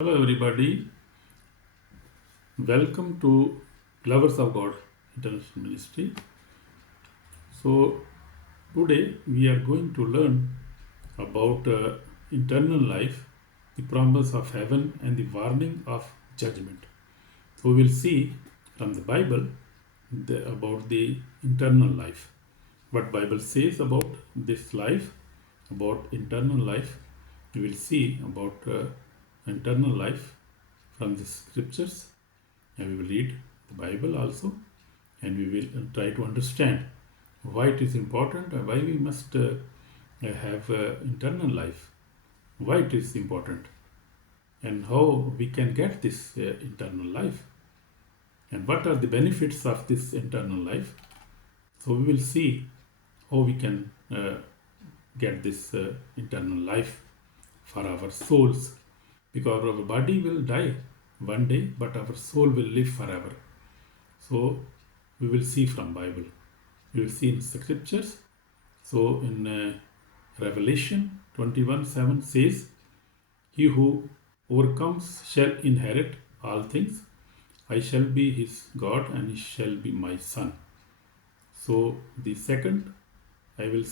Hello, everybody. Welcome to Lovers of God International Ministry. So, today we are going to learn about eternal life, the promise of heaven, and the warning of judgment. So, we will see from the Bible about the eternal life. What Bible says about this life, about eternal life. We will see about eternal life from the scriptures, and we will read the Bible also, and we will try to understand why it is important, why we must have eternal life, why it is important, and how we can get this eternal life, and what are the benefits of this eternal life. So we will see how we can get this eternal life for our souls, because our body will die one day, but our soul will live forever. So we will see from Bible. We will see in scriptures. So in Revelation 21:7 says, "He who overcomes shall inherit all things. I shall be his God, and he shall be my son." So the second, we will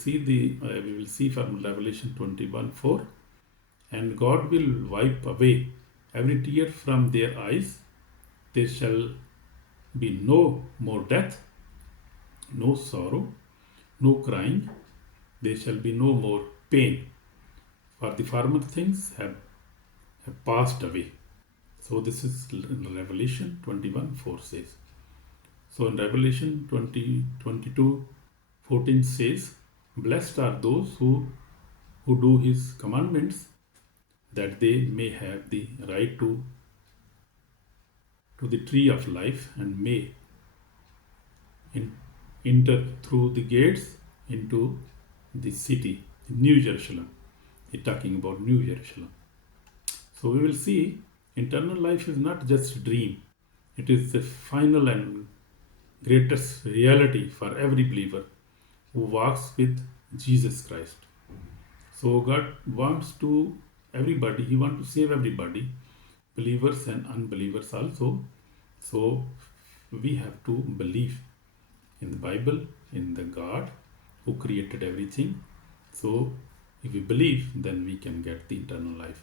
see from Revelation 21:4, "And God will wipe away every tear from their eyes. There shall be no more death, no sorrow, no crying. There shall be no more pain, for the former things have passed away." So this is in Revelation 21:4 says. So in Revelation 20:22-14 says, "Blessed are those who do his commandments, that they may have the right to the tree of life, and may in, enter through the gates into the city, New Jerusalem." He's talking about New Jerusalem. So we will see eternal life is not just a dream. It is the final and greatest reality for every believer who walks with Jesus Christ. So God wants to everybody, He wants to save everybody, believers and unbelievers also. So we have to believe in the Bible, in the God who created everything. So if we believe, then we can get the eternal life.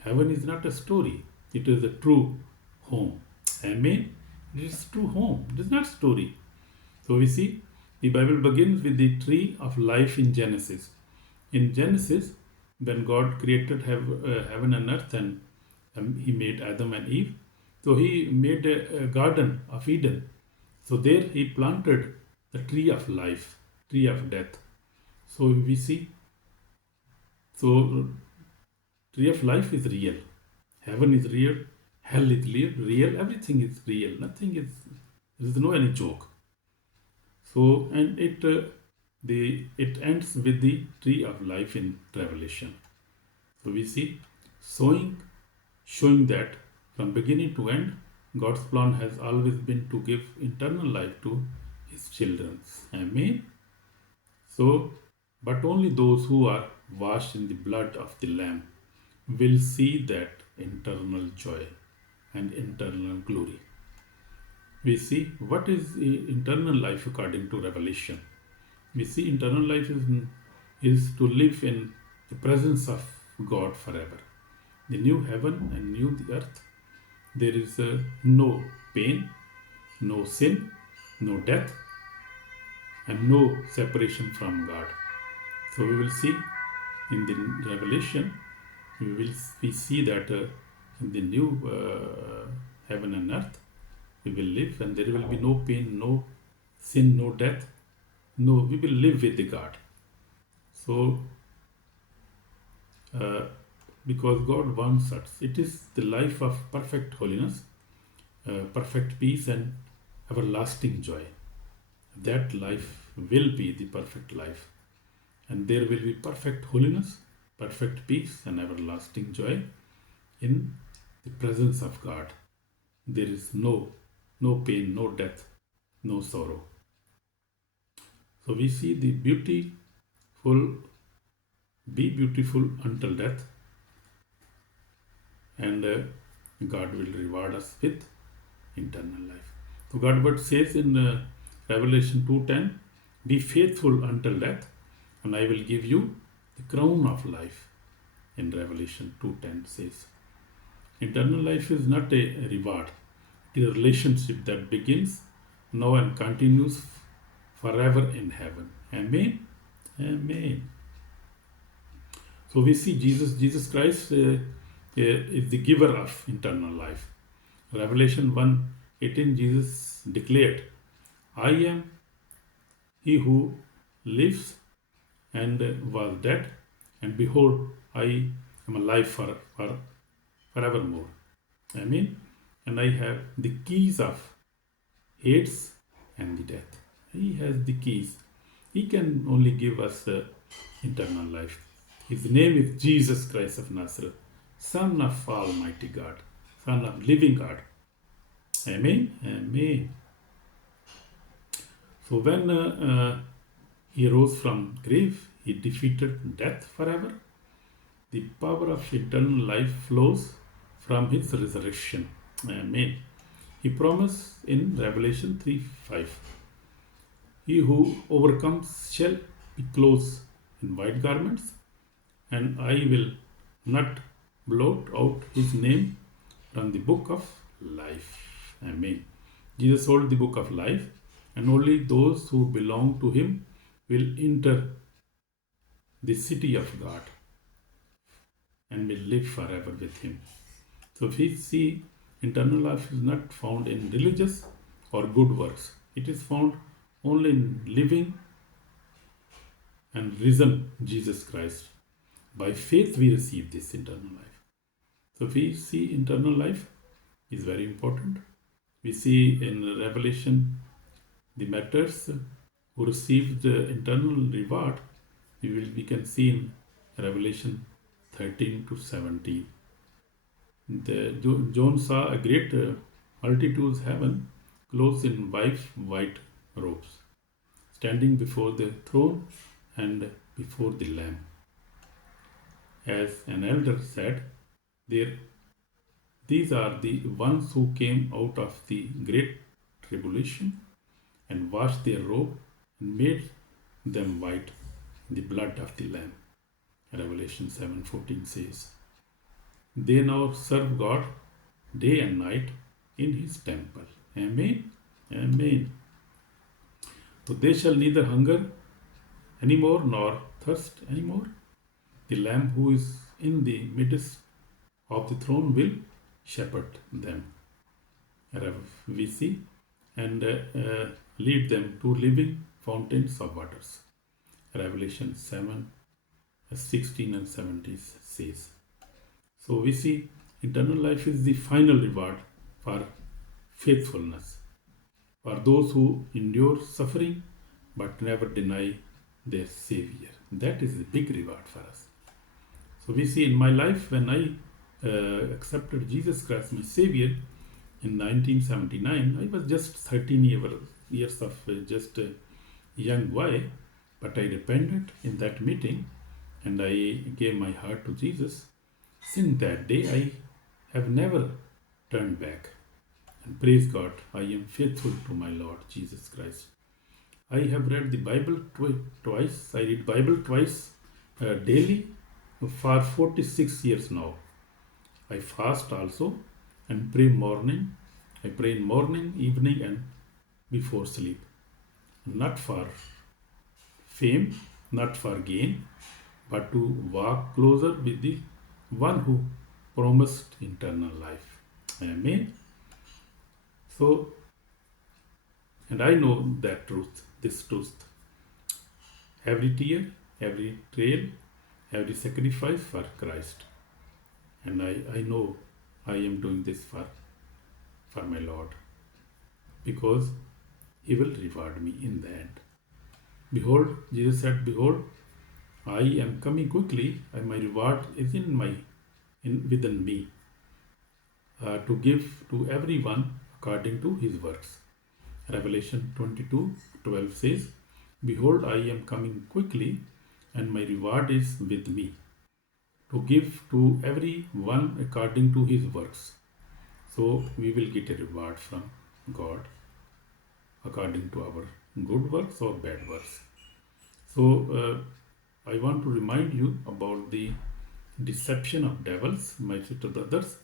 Heaven is not a story, it is a true home. Amen. It is true home. It is not story. So we see the Bible begins with the tree of life in Genesis. In Genesis, when God created heaven and earth, and He made Adam and Eve, so He made a garden of Eden. So there He planted the tree of life, tree of death. So we see, so tree of life is real. Heaven is real. Hell is real. Everything is real. Nothing is. There is no any joke. So and it ends with the tree of life in Revelation. So we see showing that from beginning to end, God's plan has always been to give eternal life to His children. Amen. So, but only those who are washed in the blood of the Lamb will see that eternal joy and eternal glory. We see what is eternal life according to Revelation. We see eternal life is to live in the presence of God forever. The new heaven and new the earth. There is no pain, no sin, no death, and no separation from God. So we will see in the Revelation, we see that in the new heaven and earth, we will live, and there will be no pain, no sin, no death. No, we will live with the God. So, because God wants us, it is the life of perfect holiness, perfect peace, and everlasting joy. That life will be the perfect life, and there will be perfect holiness, perfect peace, and everlasting joy in the presence of God. There is no pain, no death, no sorrow. So we see the beautiful, be beautiful until death, and God will reward us with eternal life. So God word says in Revelation 2:10, be faithful until death, and I will give you the crown of life. In Revelation 2:10 says, eternal life is not a reward. It is a relationship that begins now and continues forever in heaven. Amen. Amen. So we see Jesus Christ is the giver of eternal life. Revelation 1:18, Jesus declared, I am he who lives and was dead, and behold, I am alive forevermore. Amen. And I have the keys of Hades and the death. He has the keys. He can only give us eternal life. His name is Jesus Christ of Nazareth, Son of Almighty God, Son of living God. Amen. Amen. So when he rose from grave, he defeated death forever. The power of eternal life flows from his resurrection. Amen. He promised in Revelation 3:5, he who overcomes shall be clothed in white garments, and I will not blot out his name from the book of life. Amen. Jesus holds the book of life, and only those who belong to him will enter the city of God and will live forever with him. So if we see, eternal life is not found in religious or good works. It is found only in living and risen Jesus Christ. By faith we receive this eternal life. So if we see, eternal life is very important. We see in Revelation the martyrs who received the eternal reward. We can see in Revelation 13 to 17. John saw a great multitudes heaven, clothed in white robes, standing before the throne and before the Lamb. As an elder said, these are the ones who came out of the great tribulation and washed their robe and made them white in the blood of the Lamb. Revelation 7:14 says, they now serve God day and night in his temple. Amen. Amen. So they shall neither hunger anymore nor thirst anymore. The Lamb who is in the midst of the throne will shepherd them. We see, and lead them to living fountains of waters. Revelation 7:16 and 17 says. So we see, eternal life is the final reward for faithfulness, for those who endure suffering but never deny their Savior. That is the big reward for us. So we see in my life, when I accepted Jesus Christ, my Savior, in 1979, I was just 13 years of just a young boy, but I repented in that meeting and I gave my heart to Jesus. Since that day, I have never turned back. And praise God, I am faithful to my Lord Jesus Christ. I have read the Bible twice. I read Bible twice daily for 46 years now. I fast also and pray morning. I pray in morning, evening, and before sleep. Not for fame, not for gain, but to walk closer with the one who promised eternal life. Amen. So, and I know that truth, this truth. Every tear, every trail, every sacrifice for Christ. And I know I am doing this for my Lord, because he will reward me in the end. Behold, Jesus said, behold, I am coming quickly, and my reward is within me, to give to everyone according to his works. Revelation 22:12 says, behold, I am coming quickly, and my reward is with me, to give to every one according to his works. So we will get a reward from God according to our good works or bad works. So I want to remind you about the deception of devils, my sister brothers.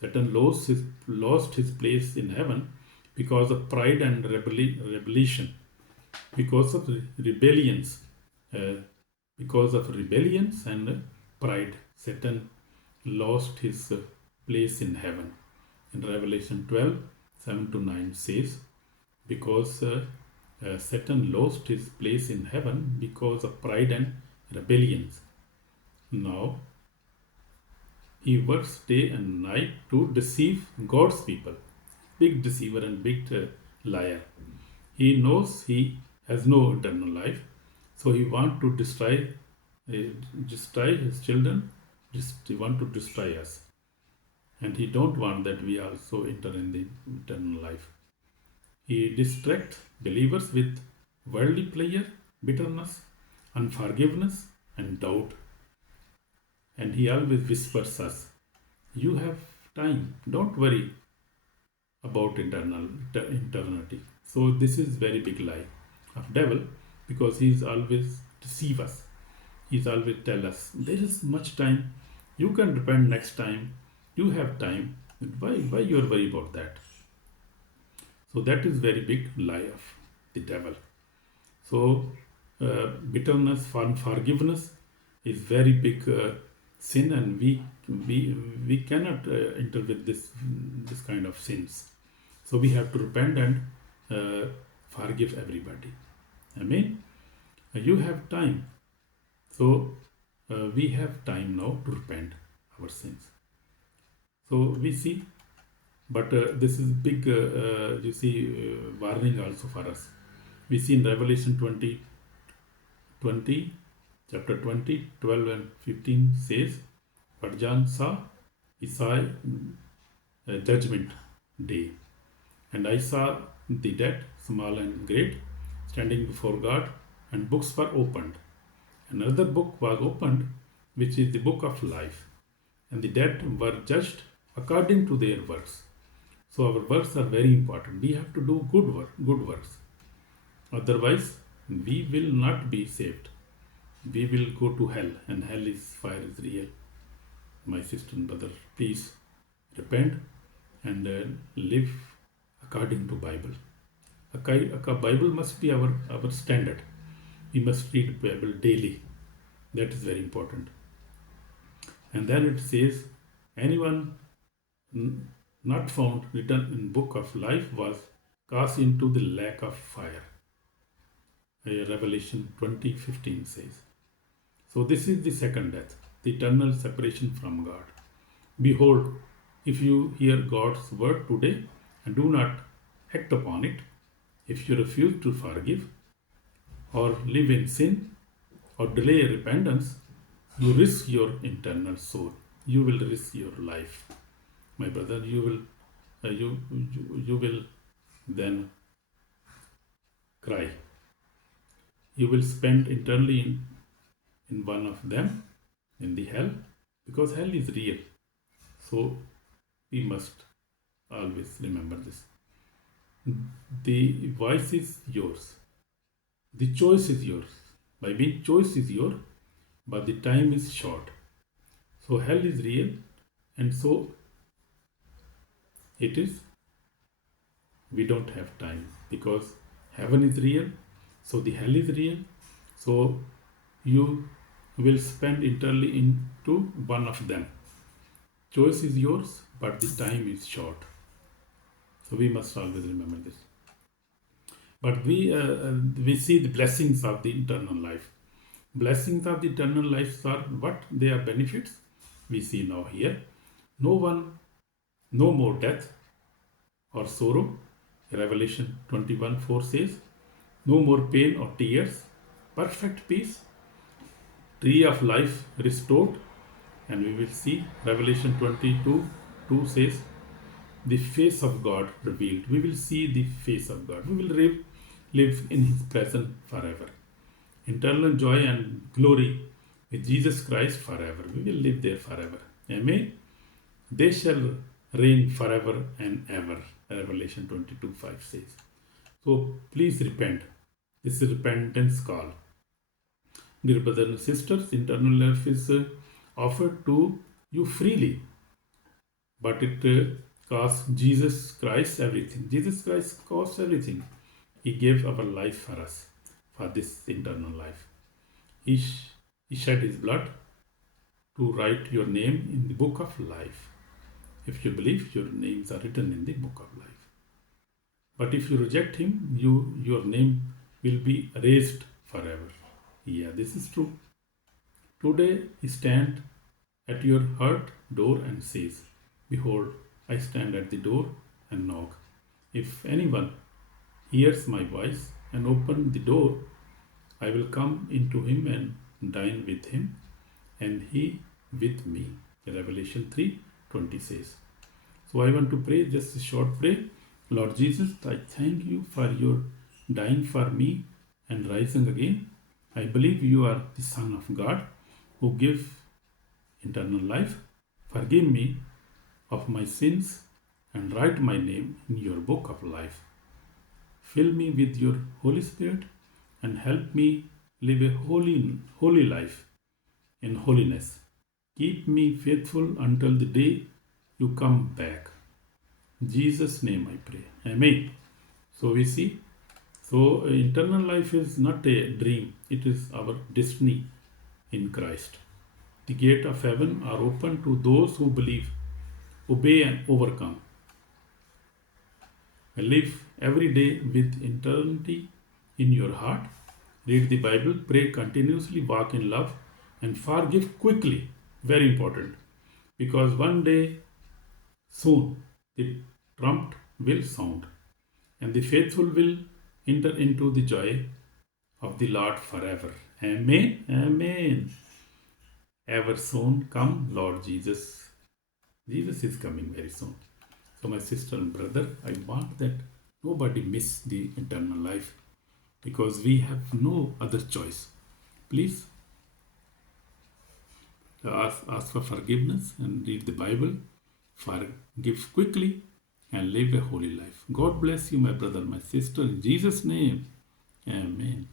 Satan lost his place in heaven because of pride and rebellion, because of rebellions, uh, because of rebellions and pride. Satan lost his place in heaven. In Revelation 12, 7 to 9 says, because Satan lost his place in heaven because of pride and rebellions. Now he works day and night to deceive God's people. Big deceiver and big liar. He knows he has no eternal life, so he wants to destroy his children. He wants to destroy us, and he don't want that we also enter in the eternal life. He distracts believers with worldly pleasure, bitterness, unforgiveness, and doubt. And he always whispers us, "You have time. Don't worry about eternity." So this is very big lie of devil, because he's always deceive us. He's always tell us there is much time. You can repent next time. You have time. Why you are worried about that? So that is very big lie of the devil. So bitterness, unforgiveness is very big sin, and we cannot enter with this kind of sins. So we have to repent and forgive everybody. Amen. You have time. So we have time now to repent our sins. So we see, but this is big, warning also for us. We see in Revelation 20, chapter 20, 12 and 15 says, what John saw, he saw a judgment day. And I saw the dead, small and great, standing before God, and books were opened. Another book was opened, which is the book of life. And the dead were judged according to their works. So our works are very important. We have to do good works. Otherwise, we will not be saved. We will go to hell, and hell is fire is real. My sister and brother, please repent and live according to Bible. A Bible must be our standard. We must read Bible daily. That is very important. And then it says, anyone not found written in book of life was cast into the lake of fire. Revelation 20:15 says. So this is the second death, the eternal separation from God. Behold, if you hear God's word today and do not act upon it, if you refuse to forgive or live in sin or delay repentance, you risk your eternal soul. You will risk your life. My brother, you will then cry. You will spend eternally in one of them, in the hell, because hell is real. So we must always remember this. The voice is yours. The choice is yours. By being choice is yours, but the time is short. So hell is real, and so it is. We don't have time, because heaven is real, so the hell is real. So you will spend eternally into one of them. Choice is yours, but the time is short. So we must always remember this. But we see the blessings of the eternal life. Blessings of the eternal life are what? They are benefits. We see now here. No more death or sorrow. Revelation 21:4 says, no more pain or tears. Perfect peace. Tree of life restored. And we will see Revelation 22:2 says, the face of God revealed. We will see the face of God. We will live in His presence forever. Eternal joy and glory with Jesus Christ forever. We will live there forever. Amen. They shall reign forever and ever. Revelation 22:5 says. So please repent. This is repentance call. Dear brothers and sisters, eternal life is offered to you freely, but it costs Jesus Christ everything. Jesus Christ costs everything. He gave our life for us, for this eternal life. He shed his blood to write your name in the book of life. If you believe, your names are written in the book of life. But if you reject him, your name will be erased forever. Yeah, this is true. Today he stands at your heart door and says, Behold, I stand at the door and knock. If anyone hears my voice and open the door, I will come into him and dine with him, and he with me. Revelation 3:20 says. So I want to pray just a short prayer. Lord Jesus, I thank you for your dying for me and rising again. I believe you are the Son of God who gives eternal life. Forgive me of my sins and write my name in your book of life. Fill me with your Holy Spirit and help me live a holy life in holiness. Keep me faithful until the day you come back. In Jesus' name I pray. Amen. So we see, eternal life is not a dream, it is our destiny in Christ. The gate of heaven are open to those who believe, obey and overcome. Live every day with eternity in your heart. Read the Bible, pray continuously, walk in love, and forgive quickly. Very important. Because one day soon the trumpet will sound, and the faithful will enter into the joy of the Lord forever. Amen. Amen. Ever soon come, Lord Jesus. Jesus is coming very soon. So my sister and brother, I want that nobody miss the eternal life, because we have no other choice. Please ask for forgiveness and read the Bible, forgive quickly, and live a holy life. God bless you, my brother, my sister, in Jesus' name. Amen.